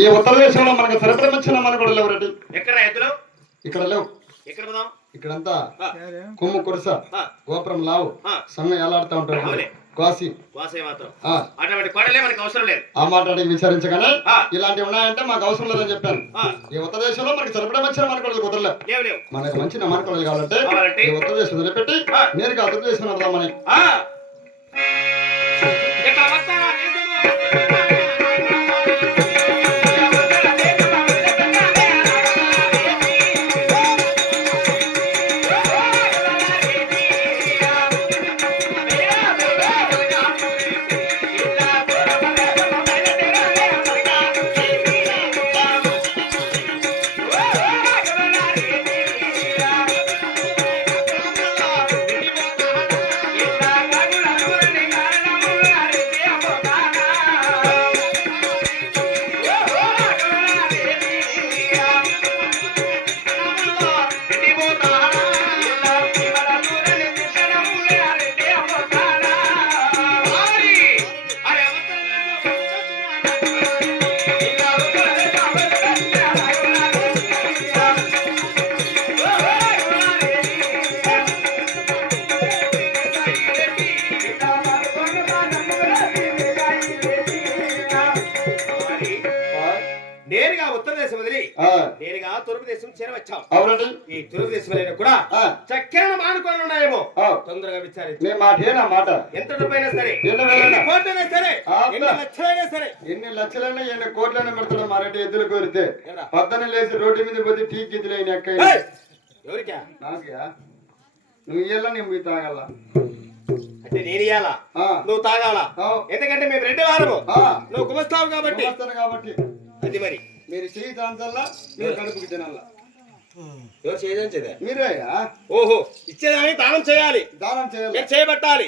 ఈ ఉత్తర దేశంలో మనకు సరిపడమచ్చిన మనకు ఎవరండి? ఎక్కడ ఎద్దులు ఇక్కడ లేవు. ఎక్కడ పోదాం? ఇక్కడంతా కొమ్ము కురస గోపురం లావు సన్న ఎలాడుతూ ఉంటాడు. కాసి మాత్రం అటువంటి కోడలే మనకు అవసరం లేదు. ఆ మాట విచారించగానే ఇలాంటివి ఉన్నాయంటే మాకు అవసరం లేదని చెప్పాను. ఈ ఉత్తర దేశంలో మనకి సరిపడమచ్చిన మనకు కుదరలేవు. మనకు మంచి మనకొడలు కావాలంటే ఈ ఉత్తర దేశం వదిలిపెట్టి నేరుగా ఉత్తర దేశం వద్దామని. నేరుగా తూర్పు దేశం చేరవచ్చాం. ఈ తూర్పు దేశంలో కూడా చక్కని మానుకోలు ఉన్నాయేమో తొందరగా విచారించి మాట ఎంత డబ్బైనా సరే, ఎన్ని కోట్లైనా సరే, ఎన్ని లక్షలైనా సరే, ఎన్ని లక్షలైనా ఎన్ని కోట్లైనా పెడతాడు. మారెడ్డి ఎద్దులు కోరితే పద్దన లేచి రోడ్డు మీద పోతే టీ గిద్దులైన ఎక్క. ఎవరికా? నాకుయా. నువ్వు ఇయ్యాలా నేను పోయి తాగాల అంటే నేను ఇయ్యాలా నువ్వు తాగాల? ఎందుకంటే మేము రెండు వారము నువ్వు గుమస్తావు కాబట్టి. అది మరి మీరు చేయి దాంతల్లా మీరు కడుపుకి తినాలా. ఎవరు చేయదంచేదే? మీరేయా. ఓహో, ఇచ్చేదాన్ని దానం చేయాలి. దానం చేయాలి, చేయబట్టాలి.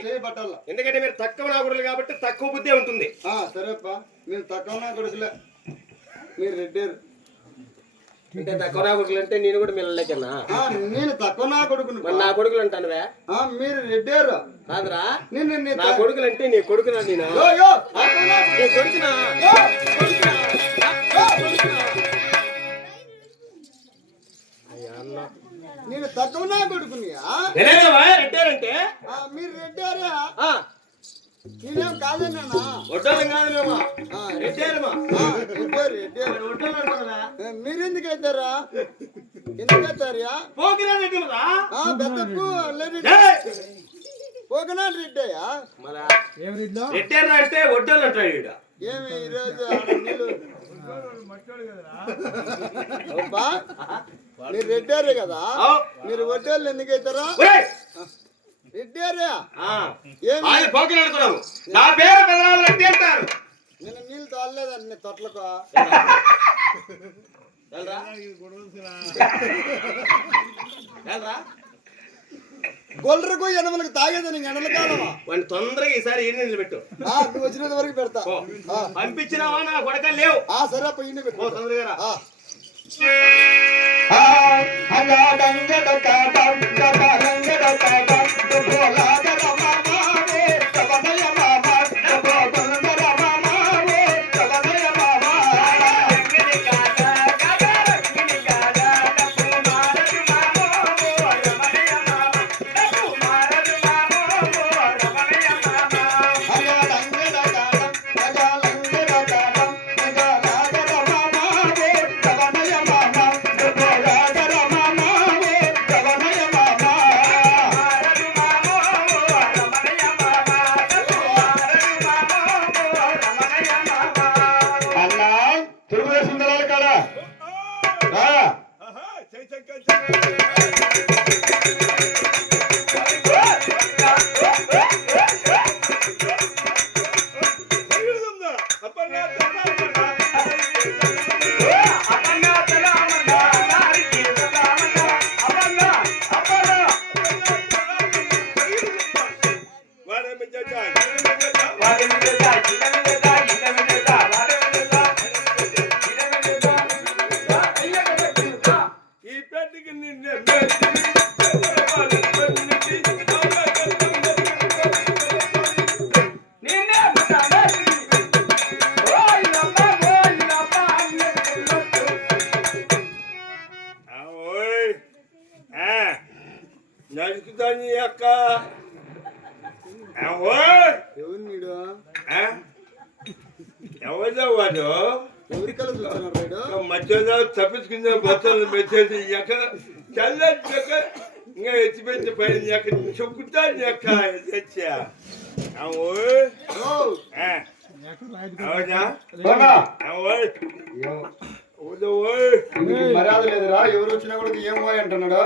ఎందుకంటే మీరు తక్కువ నా కొడుకులు కాబట్టి తక్కువ బుద్ధి ఉంటుంది. సరేపా, మీరు తక్కువ నా కొడుకులే. మీరు రెడ్డారు అంటే తక్కువ నా కొడుకులు అంటే నేను కూడా మిల్లలేకన్నా. నేను తక్కువ నా కొడుకును. మరి నా కొడుకులు అంటానువే. మీరు రెడ్డారు కాదురా, నేను నా కొడుకులు అంటే నీ కొడుకునా? నేను కొడుకునా? నేను తక్కువ నా కొడుకుని. రెడ్డారంటే మీరు రెడ్డారా? నేనేం కాదన్నా. మీరెందుకు అవుతారా? ఎందుకు అవుతారా? పెద్ద పోకనాడు రెడ్డయ్యా. రెడ్డారా అంటే వడ్డోళ్ళు అంటాడు. ఏమి ఈరోజు మీరు రెడ్డారే కదా, మీరు వడ్డోళ్ళు ఎందుకు అవుతారా? రెడ్డారా? నా పేరు పెదరాలు రెడ్డి అంటారు. నేను నీళ్ళు తాగలేదండి తొట్లకు. గొల్లరకు ఎనమలకు తాగేదని ఎండల కాలమా? వాడిని తొందరగా ఈసారి ఏ నీళ్ళు పెట్టు. నువ్వు వచ్చినంత వరకు పెడతా. పంపించినావా? నా కొడక లేవు. సరే అప్ప ఇన్ని పెట్టు తొందరగా. నడుకుతాను అక్క ఎవరు నీడు ఎవరిదో వాడు ఎవరికల్లా చూస్తున్నారు రైడు మధ్యలో తప్పించుకున్న బట్టలు పెట్టేసి ఎక్కడ చల్లటి ఎక్క ఇంకా ఎత్తిపెట్టి పైన ఎక్క చెక్కుతాను ఎక్క తెచ్చా అవునా మర్యాద లేదురా, ఎవరు వచ్చినా కూడా ఏం పోయి అంటున్నాడు.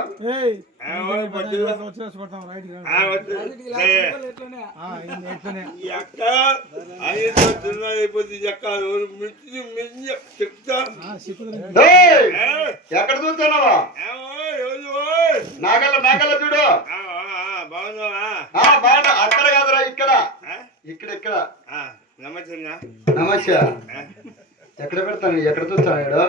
ఎక్కడ చూస్తున్నావా? నాగల్ల చూడు. బాగున్నా. అక్కడ కాదురా, ఇక్కడ ఇక్కడ. నమస్తే. ఎక్కడ పెడతాను, ఎక్కడ చూస్తాడు?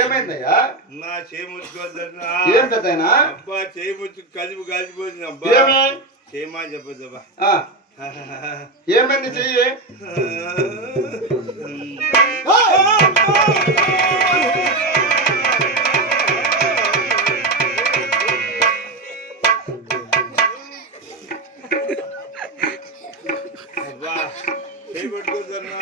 ఏమైందయ్యా? నా చేయి ముచ్చుకోవద్దన్నా. ఏం పెద్దయినా? అబ్బా చేయి ముచ్చు కలిపి కాలిపోతుంది అబ్బా. చేయమా చెప్పొద్దబ్బా. ఏమైంది చెయ్యి? అబ్బా చేయి పట్టుకోద్దన్నా.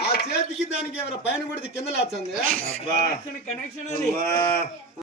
ఆ చేతికి దానికి ఏమైనా పైన కొడితే కింద లేచండి. అబ్బా